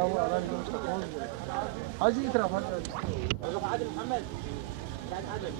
هو أنا مش تقول عايز يترى فجأة عادل محمد عادل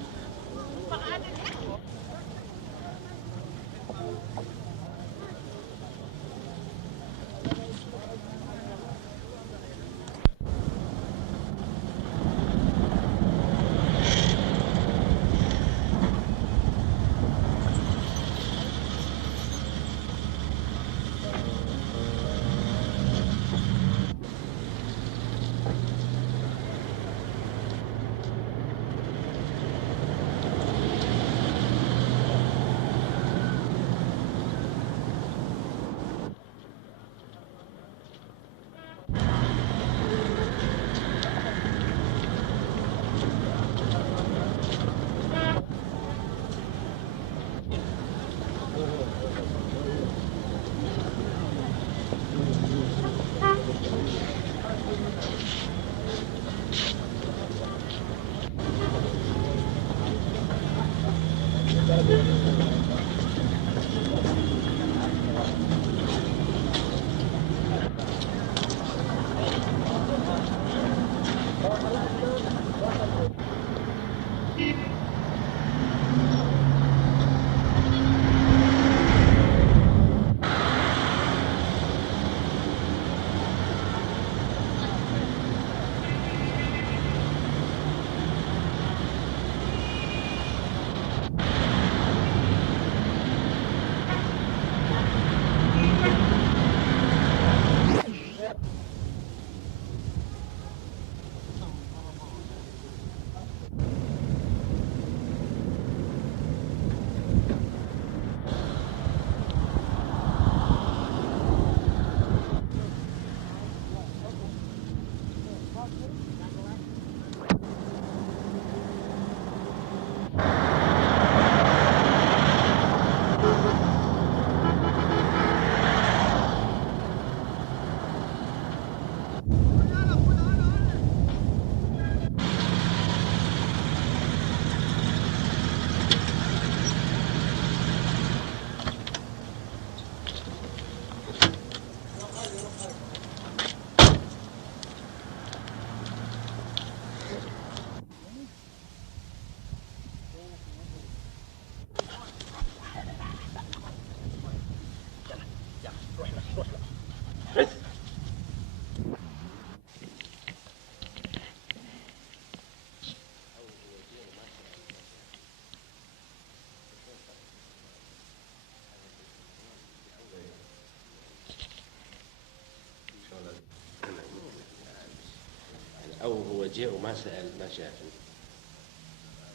أو هو جاء وما سأل ما شافني.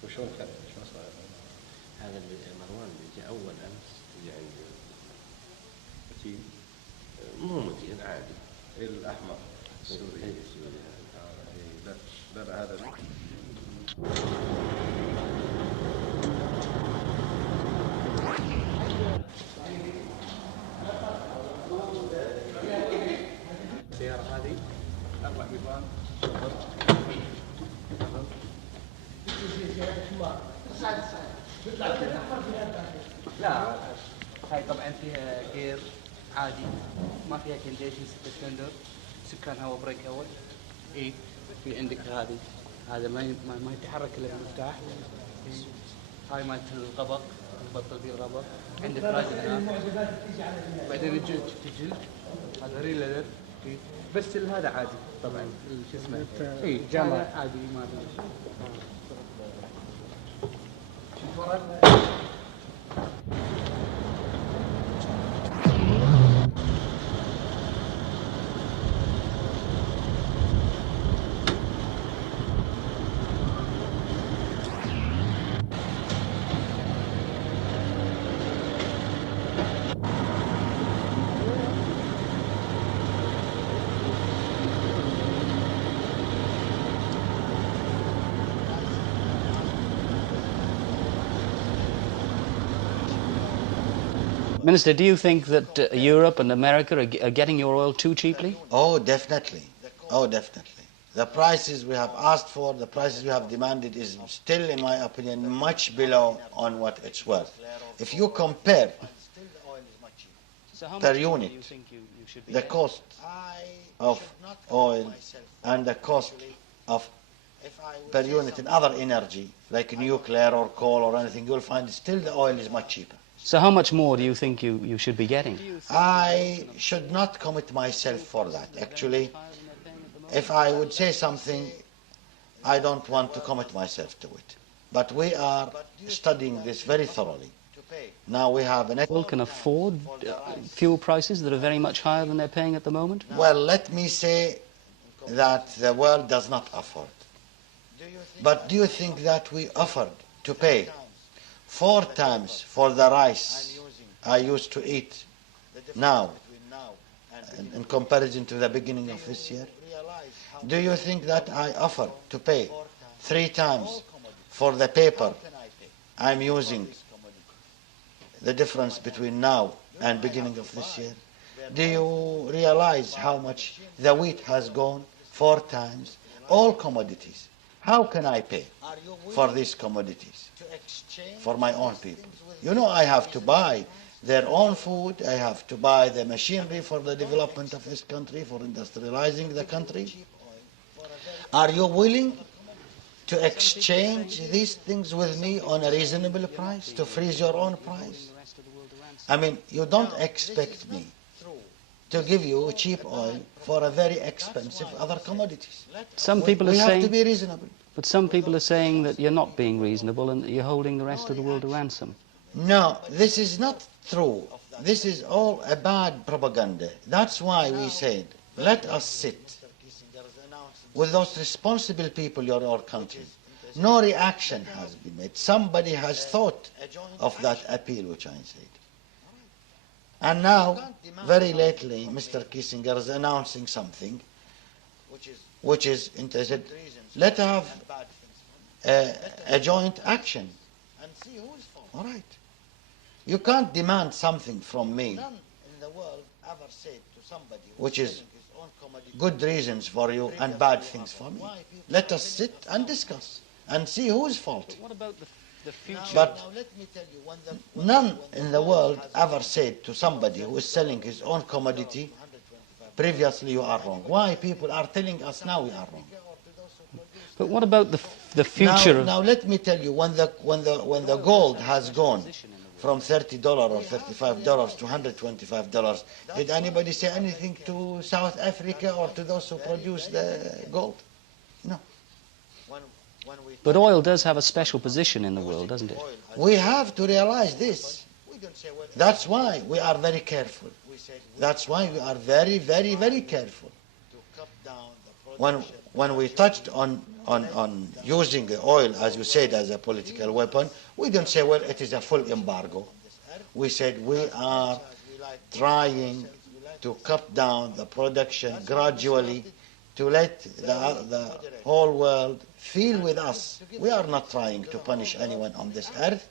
وشون خلف؟ شلون صار؟ هذا مروان اللي جاء أول أمس جاء عندي. متين؟ مو متين عادي. الأحمر السوري. إيه السوري. لا لا هذا السيارة هذه 4 بيبان. لا هاي طبعا فيها جير عادي ما فيها كونديشن 6 سلندر سكان هواء بريك اول. اي في عندك هذا ما يتحرك الا بالمفتاح. هاي مالت الغبق تبطل فيه الغبق. عندك راجل هناك بعدين الجلد هذا ريل ليذر. بس هذا عادي طبعا شو اسمه اي جامع عادي ما في شيء. Minister, do you think that Europe and America are getting your oil too cheaply? Oh, definitely. Oh, definitely. The prices we have asked for, the prices we have demanded is still, in my opinion, much below on what it's worth. If you compare So how per much more do unit, you think you should be the getting? cost of oil and the cost of per unit in other energy, like nuclear or coal or anything, you'll find still the oil is much cheaper. So how much more do you think you should be getting? I should not commit myself for that. Actually, if I would say something, I don't want to commit myself to it. But we are studying this very thoroughly. Now we have an... Well, can afford fuel prices that are very much higher than they're paying at the moment? Well, let me say that the world does not afford. But do you think that we offered to pay 4 times for the rice I used to eat now in comparison to the beginning of this year? Do you think that I offered to pay 3 times for the paper I'm using, the difference between now and beginning of this year? Do you realize how much the wheat has gone 4 times? All commodities. How can I pay for these commodities, for my own people? You know, I have to buy their own food, I have to buy the machinery for the development of this country, for industrializing the country. Are you willing to exchange these things with me on a reasonable price, to freeze your own price? I mean, you don't expect me to give you cheap oil for a very expensive other commodities. Some people are We have saying, to be reasonable. but some people are saying that you're not being reasonable and that you're holding the rest of the world to ransom. No, this is not true. This is all a bad propaganda. That's why we said, let us sit with those responsible people in our country. No reaction has been made. Somebody has thought of that appeal which I said. And now, very lately, Mr. Kissinger is announcing something which is interested. Let's have a joint action. All right. You can't demand something from me which is good reasons for you and bad things for me. Let us sit and discuss and see whose fault. What about the future? But none in the world ever said to somebody who is selling his own commodity, previously you are wrong. Why people are telling us now we are wrong? But what about the future? Now let me tell you, when the gold has gone from $30 or $35 to $125, did anybody say anything to South Africa or to those who produce the gold? No. But oil does have a special position in the world, doesn't it? We have to realize this. That's why we are very careful. That's why we are very, very, very careful. When we touched on using the oil, as you said, as a political weapon, we don't say, well, it is a full embargo. We said we are trying to cut down the production gradually to let the whole world feel with us. We are not trying to punish anyone on this earth.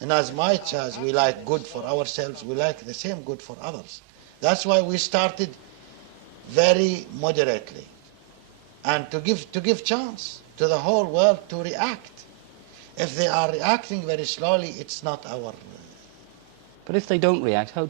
And as much as we like good for ourselves, we like the same good for others. That's why we started very moderately. And to give chance to the whole world to react. If they are reacting very slowly, it's not our... But if they don't react, how